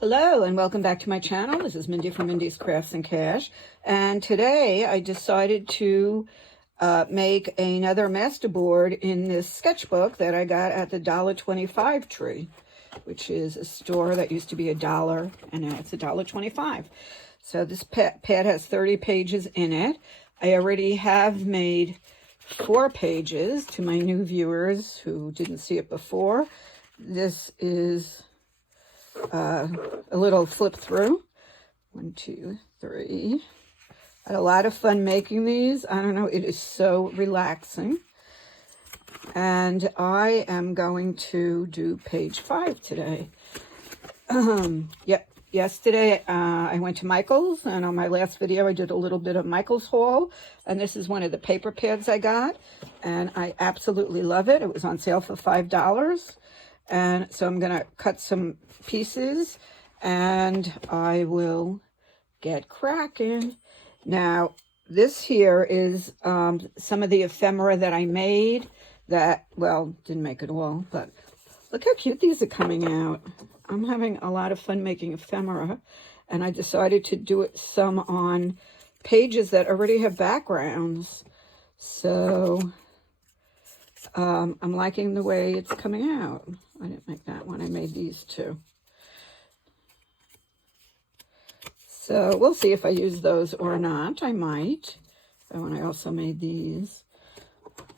Hello and welcome back to my channel. This is Mindy from Mindy's Crafts and Cash, and today I decided to make another masterboard in this sketchbook that I got at the $1.25 tree, which is a store that used to be $1 and now it's $1.25. So this pad has 30 pages in it. I already have made 4 pages to my new viewers who didn't see it before. This is a little flip through. 1, 2, 3. I had a lot of fun making these. I don't know, it is so relaxing. And I am going to do page 5 today. Yesterday I went to Michael's, and on my last video I did a little bit of Michael's haul, and this is one of the paper pads I got, and I absolutely love it. It was on sale for $5. And so I'm going to cut some pieces and I will get cracking. Now, this here is some of the ephemera that I made that, well, didn't make it all, but look how cute these are coming out. I'm having a lot of fun making ephemera, and I decided to do it some on pages that already have backgrounds. So I'm liking the way it's coming out. I didn't make that one. I made these 2. So we'll see if I use those or not. I might. Oh, and I also made these.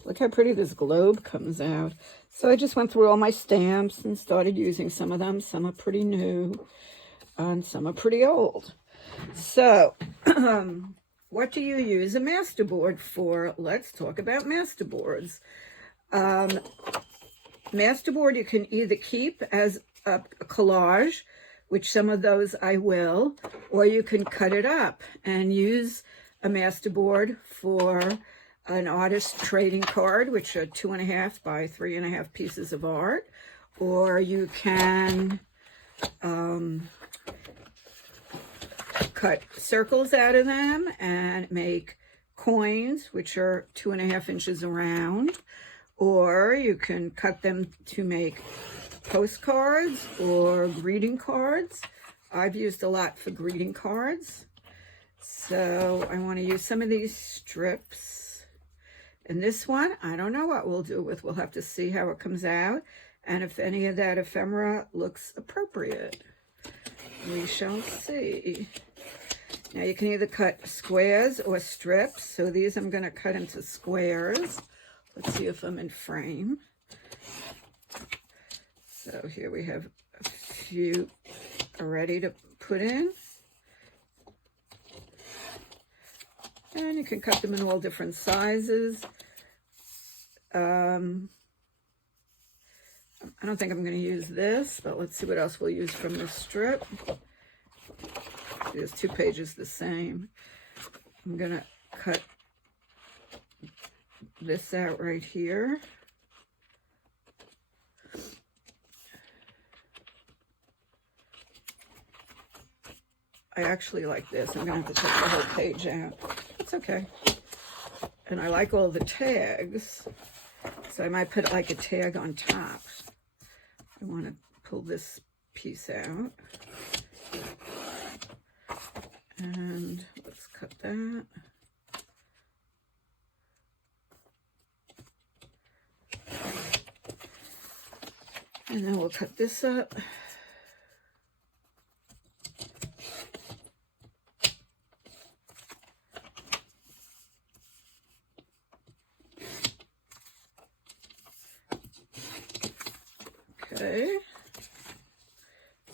Look how pretty this globe comes out. So I just went through all my stamps and started using some of them. Some are pretty new and some are pretty old. So what do you use a masterboard for? Let's talk about masterboards. Masterboard you can either keep as a collage, which some of those I will, or you can cut it up and use a masterboard for an artist trading card, which are 2.5 by 3.5 pieces of art, or you can cut circles out of them and make coins, which are 2.5 inches around. Or you can cut them to make postcards or greeting cards. I've used a lot for greeting cards. So I want to use some of these strips. And this one, I don't know what we'll do with. We'll have to see how it comes out. And if any of that ephemera looks appropriate. We shall see. Now you can either cut squares or strips. So these I'm going to cut into squares. Let's see if I'm in frame. So here we have a few ready to put in. And you can cut them in all different sizes. I don't think I'm going to use this, but let's see what else we'll use from this strip. There's 2 pages the same. I'm going to cut this out right here. I actually like this. I'm going to have to take the whole page out. It's okay. And I like all the tags, so I might put like a tag on top. I want to pull this piece out. And let's cut that. And then we'll cut this up. Okay.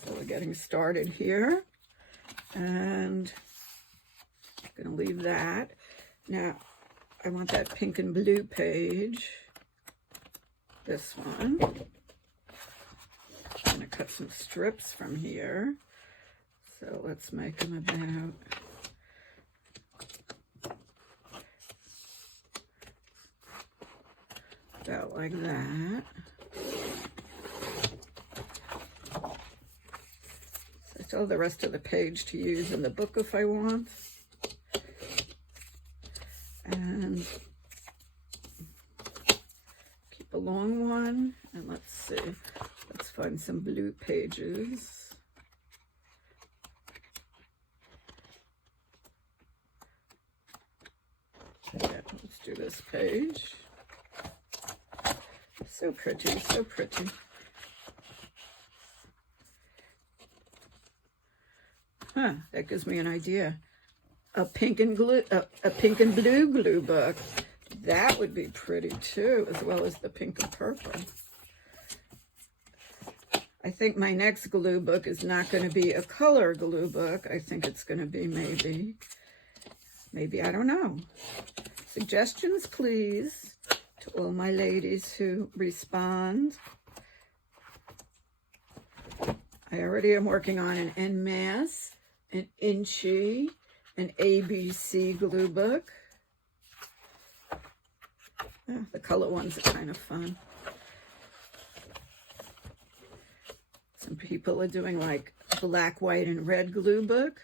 So we're getting started here. And I'm going to leave that. Now, I want that pink and blue page. This one. I'm going to cut some strips from here. So let's make them about like that. So I still have the rest of the page to use in the book if I want. And keep a long one. And let's see. Let's find some blue pages. Yeah, let's do this page. So pretty, so pretty. Huh, that gives me an idea. A pink and blue glue book. That would be pretty too, as well as the pink and purple. I think my next glue book is not going to be a color glue book. I think it's going to be maybe, I don't know. Suggestions, please, to all my ladies who respond. I already am working on an en masse, an inchy, an ABC glue book. Yeah, the color ones are kind of fun. Some people are doing like black, white, and red glue book.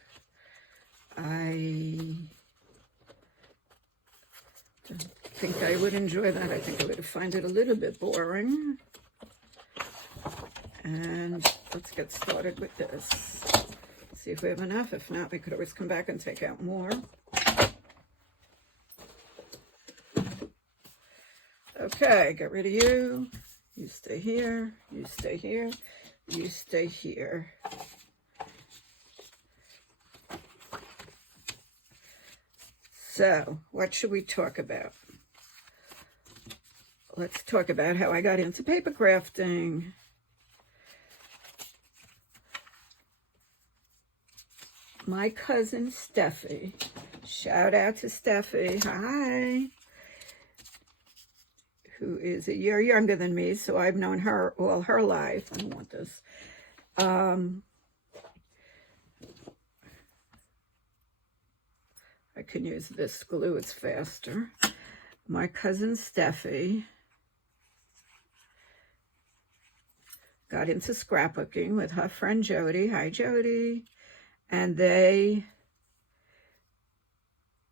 I don't think I would enjoy that. I think I would find it a little bit boring. And let's get started with this. See if we have enough. If not, we could always come back and take out more. Okay, get rid of you. You stay here. You stay here. You stay here. So, what should we talk about? Let's talk about how I got into paper crafting. My cousin Steffi, shout out to Steffi, hi, who is a year younger than me, so I've known her all her life. I don't want this. I can use this glue, it's faster. My cousin Steffi got into scrapbooking with her friend Jody. Hi, Jody. And they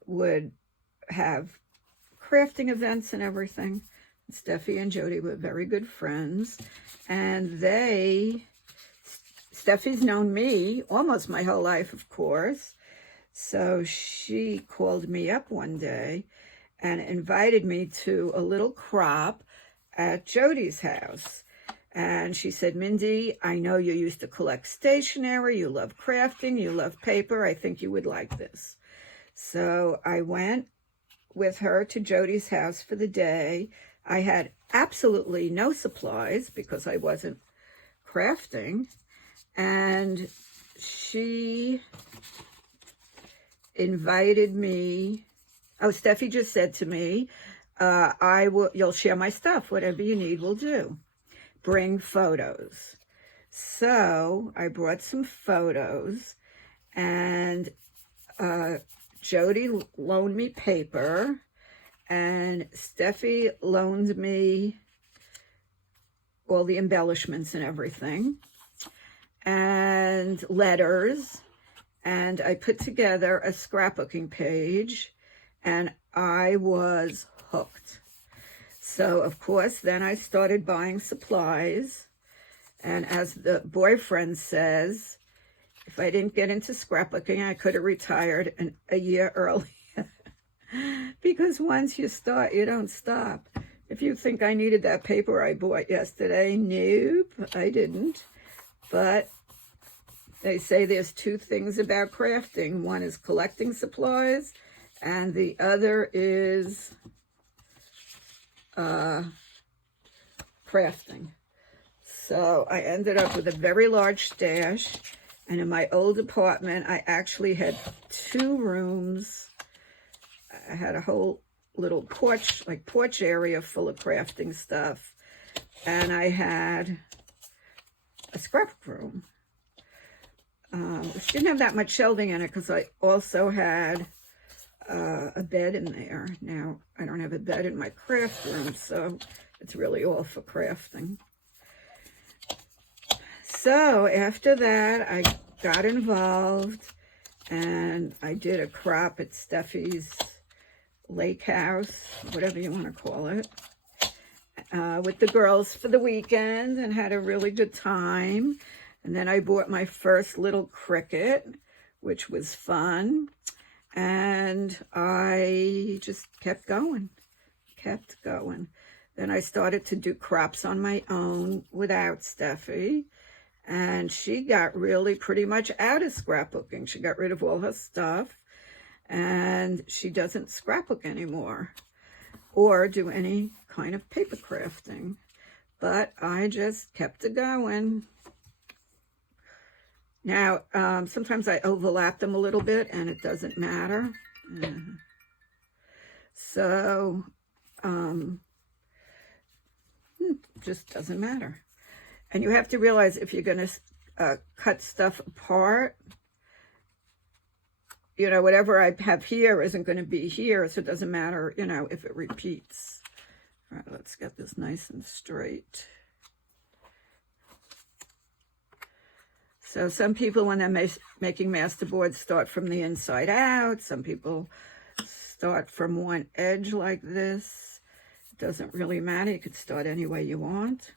would have crafting events and everything. Steffi and Jody were very good friends. And Steffi's known me almost my whole life, of course. So she called me up one day and invited me to a little crop at Jody's house. And she said, Mindy, I know you used to collect stationery, you love crafting, you love paper, I think you would like this. So I went with her to Jody's house for the day. I had absolutely no supplies because I wasn't crafting. And she invited me. Oh, Steffi just said to me, you'll share my stuff, whatever you need, we'll do. Bring photos. So I brought some photos, and Jody loaned me paper, and Steffi loaned me all the embellishments and everything, and letters, and I put together a scrapbooking page, and I was hooked. So, of course, then I started buying supplies. And as the boyfriend says, if I didn't get into scrapbooking, I could have retired a year early. Because once you start, you don't stop. If you think I needed that paper I bought yesterday, nope, I didn't. But they say there's two things about crafting. One is collecting supplies, and the other is crafting. So I ended up with a very large stash, and in my old apartment I actually had 2 rooms. I had a whole little porch area full of crafting stuff, and I had a scrapbook room, which didn't have that much shelving in it because I also had a bed in there. Now, I don't have a bed in my craft room, so it's really all for crafting. So after that, I got involved, and I did a crop at Steffi's lake house, whatever you want to call it, with the girls for the weekend, and had a really good time. And then I bought my first little Cricut, which was fun. And I just kept going. Then I started to do crops on my own without Steffi. And she got really pretty much out of scrapbooking. She got rid of all her stuff. And she doesn't scrapbook anymore or do any kind of paper crafting. But I just kept it going. Now, sometimes I overlap them a little bit and it doesn't matter. So, just doesn't matter. And you have to realize if you're going to cut stuff apart, you know, whatever I have here isn't going to be here, so it doesn't matter, you know, if it repeats. All right, let's get this nice and straight. So some people, when they're making masterboards, start from the inside out. Some people start from one edge like this. It doesn't really matter. You could start any way you want.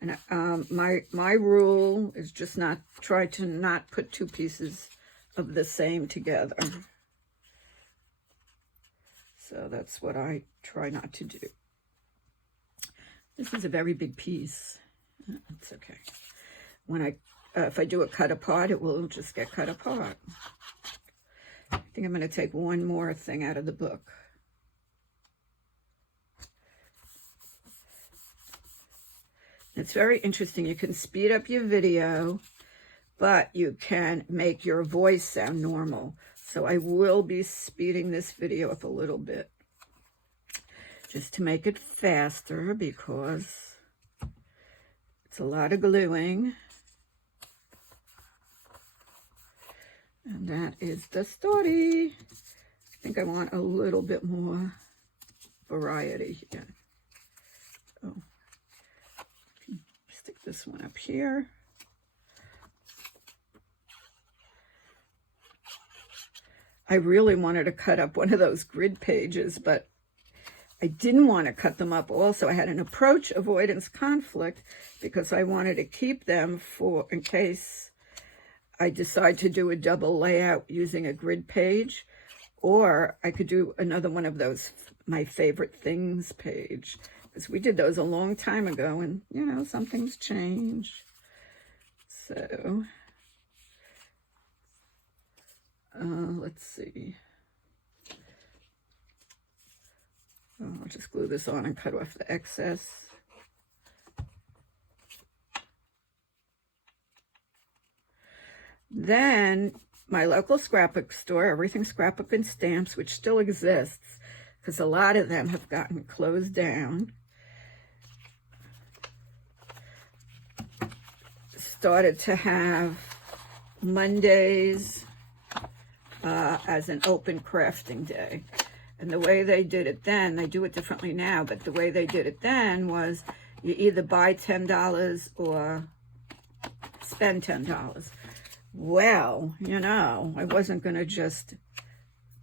And my rule is just try to not put two pieces of the same together. So that's what I try not to do. This is a very big piece. It's okay. When if I do a cut apart, it will just get cut apart. I think I'm going to take one more thing out of the book. It's very interesting. You can speed up your video, but you can make your voice sound normal. So I will be speeding this video up a little bit just to make it faster because it's a lot of gluing. And that is the story. I think I want a little bit more variety here. So stick this one up here. I really wanted to cut up one of those grid pages, but I didn't want to cut them up also. I had an approach avoidance conflict because I wanted to keep them for in case I decide to do a double layout using a grid page, or I could do another one of those my favorite things page, because we did those a long time ago and, you know, some things change. So, let's see. I'll just glue this on and cut off the excess. Then my local scrapbook store, Everything Scrapbook and Stamps, which still exists because a lot of them have gotten closed down, started to have Mondays as an open crafting day. And the way they did it then, they do it differently now, but the way they did it then was you either buy $10 or spend $10. Well, you know, I wasn't going to just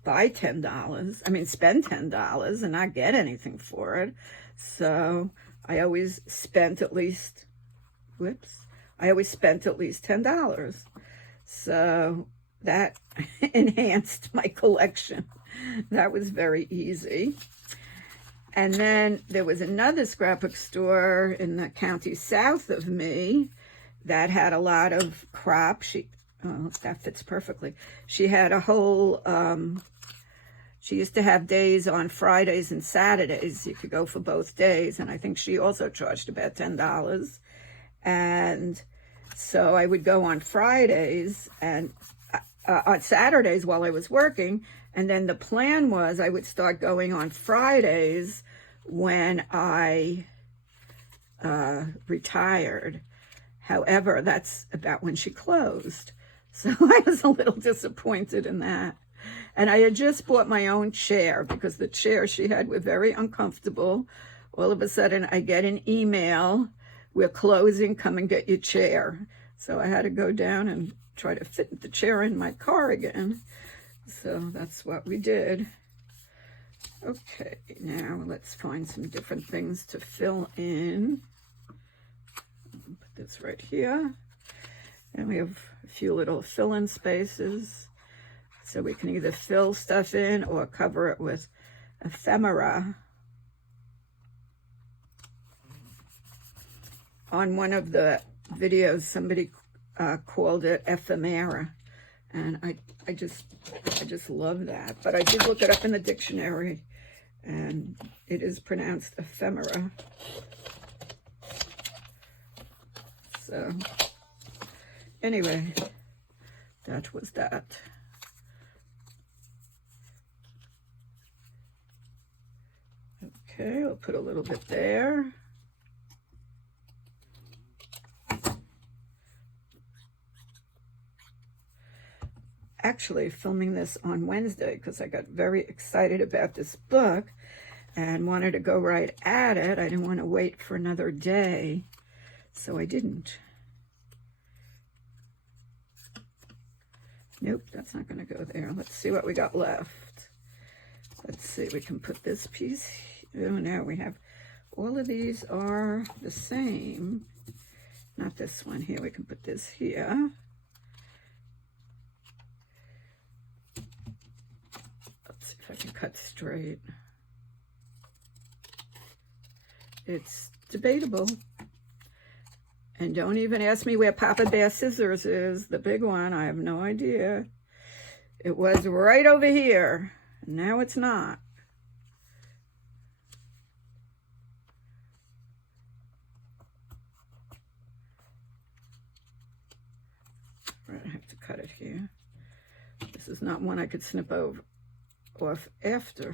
buy $10. I mean, spend $10 and not get anything for it. So I always spent at least, I always spent at least $10. So that enhanced my collection. That was very easy. And then there was another scrapbook store in the county south of me that had a lot of crop. That fits perfectly. She had a whole, she used to have days on Fridays and Saturdays. You could go for both days. And I think she also charged about $10. And so I would go on Fridays and on Saturdays while I was working. And then the plan was I would start going on Fridays when I retired. However, that's about when she closed. So I was a little disappointed in that. And I had just bought my own chair because the chairs she had were very uncomfortable. All of a sudden, I get an email, we're closing, come and get your chair. So I had to go down and try to fit the chair in my car again. So that's what we did. Okay, now let's find some different things to fill in. Put this right here. And we have a few little fill-in spaces. So we can either fill stuff in or cover it with ephemera. On one of the videos, somebody called it ephemera, and I just love that. But I did look it up in the dictionary, and it is pronounced ephemera. So anyway, that was that. Okay, I'll put a little bit there. Actually filming this on Wednesday because I got very excited about this book and wanted to go right at it. I didn't want to wait for another day, so I didn't. Nope, that's not going to go there. Let's see what we got left. Let's see, we can put this piece. Oh, no, we have, all of these are the same. Not this one here. We can put this here. Let's see if I can cut straight. It's debatable. And don't even ask me where Papa Bear Scissors is, the big one. I have no idea. It was right over here. Now it's not. Right, I have to cut it here. This is not one I could snip off after.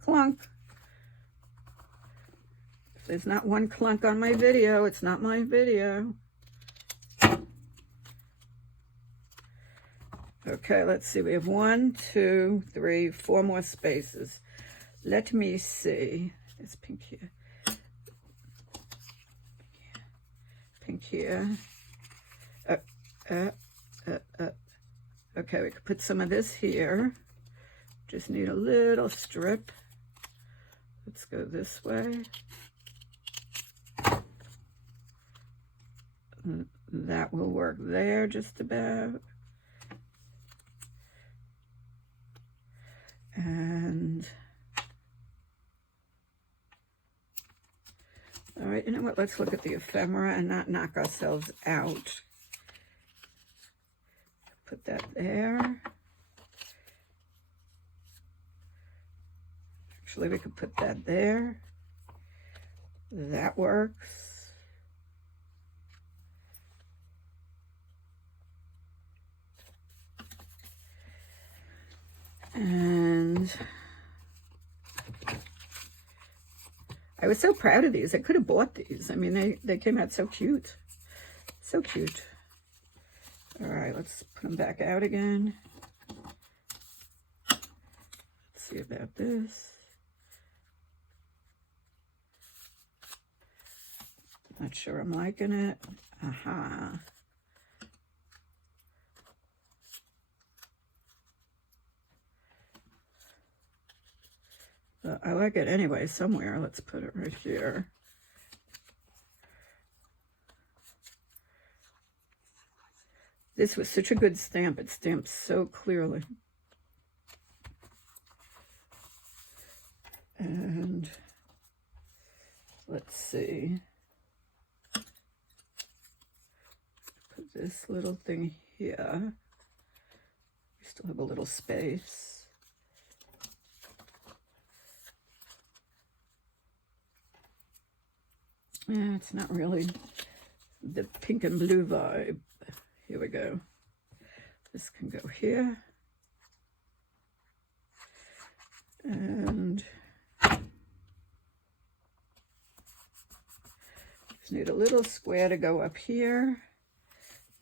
Clunk. If there's not one clunk on my video, it's not my video. Okay, let's see. We have 1, 2, 3, 4 more spaces. Let me see. There's pink here. Pink here. Okay, we could put some of this here. Just need a little strip. Let's go this way. That will work there just about. And all right, you know what? Let's look at the ephemera and not knock ourselves out. Put that there. Actually, we could put that there. That works. And I was so proud of these. I could have bought these. I mean, they came out so cute. So cute. All right, let's put them back out again. Let's see about this. Not sure I'm liking it. Aha. But I like it anyway somewhere. Let's put it right here. This was such a good stamp. It stamps so clearly. And let's see. Put this little thing here. We still have a little space. Yeah, it's not really the pink and blue vibe. Here we go. This can go here. And just need a little square to go up here.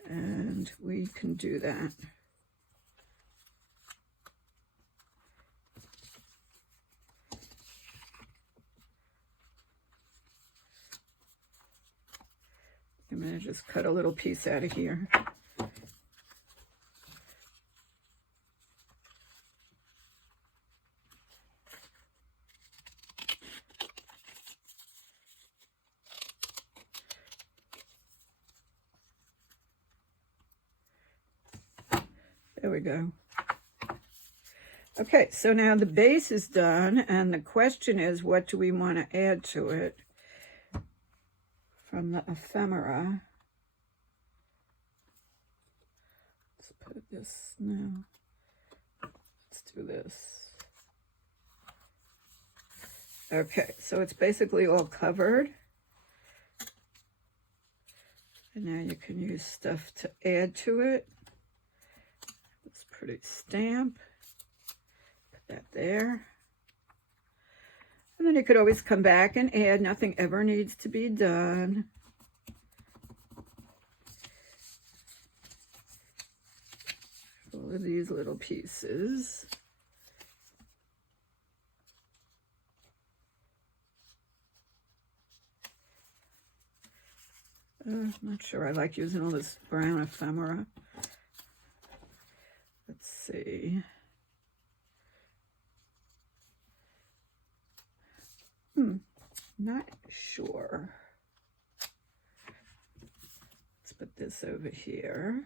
And we can do that. I'm going to just cut a little piece out of here. There we go. Okay, so now the base is done, and the question is, what do we want to add to it from the ephemera? Let's put this now. Let's do this. Okay, so it's basically all covered. And now you can use stuff to add to it. This pretty stamp. Put that there. And then you could always come back and add. Nothing ever needs to be done. All of these little pieces. I'm not sure I like using all this brown ephemera. Let's see. Not sure. Let's put this over here.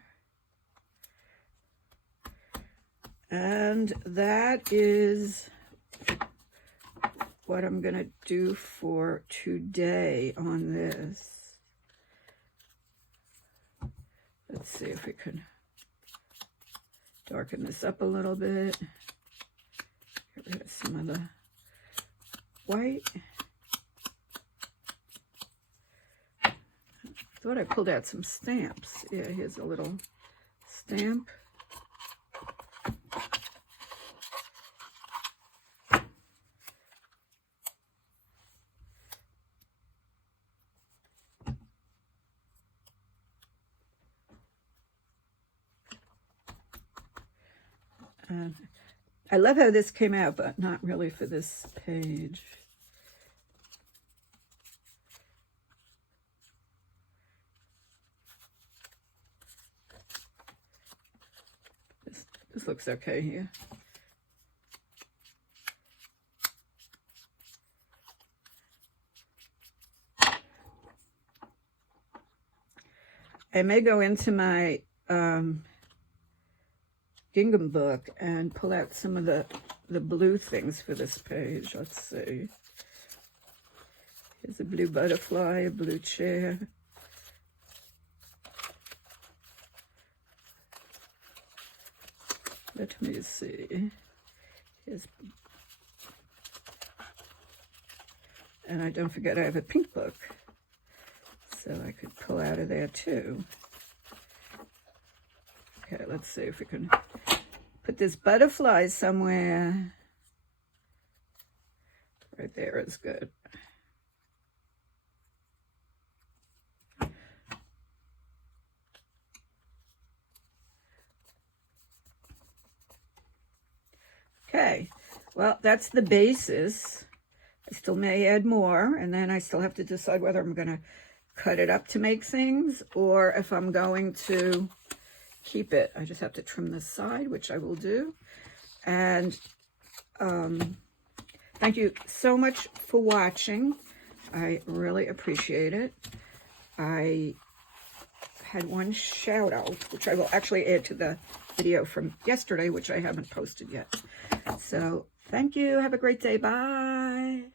And that is what I'm going to do for today on this. Let's see if we can darken this up a little bit. Get rid of some of the white. I thought I pulled out some stamps. Yeah, here's a little stamp. I love how this came out, but not really for this page. This looks okay here. I may go into my gingham book and pull out some of the blue things for this page. Let's see. Here's a blue butterfly, a blue chair. Let me see. Here's, and I don't forget I have a pink book, so I could pull out of there too. Okay, let's see if we can put this butterfly somewhere. Right there is good. Okay, well, that's the basis. I still may add more, and then I still have to decide whether I'm going to cut it up to make things or if I'm going to keep it. I just have to trim this side, which I will do. And thank you so much for watching. I really appreciate it. I had one shout out, which I will actually add to the video from yesterday, which I haven't posted yet. So thank you. Have a great day. Bye.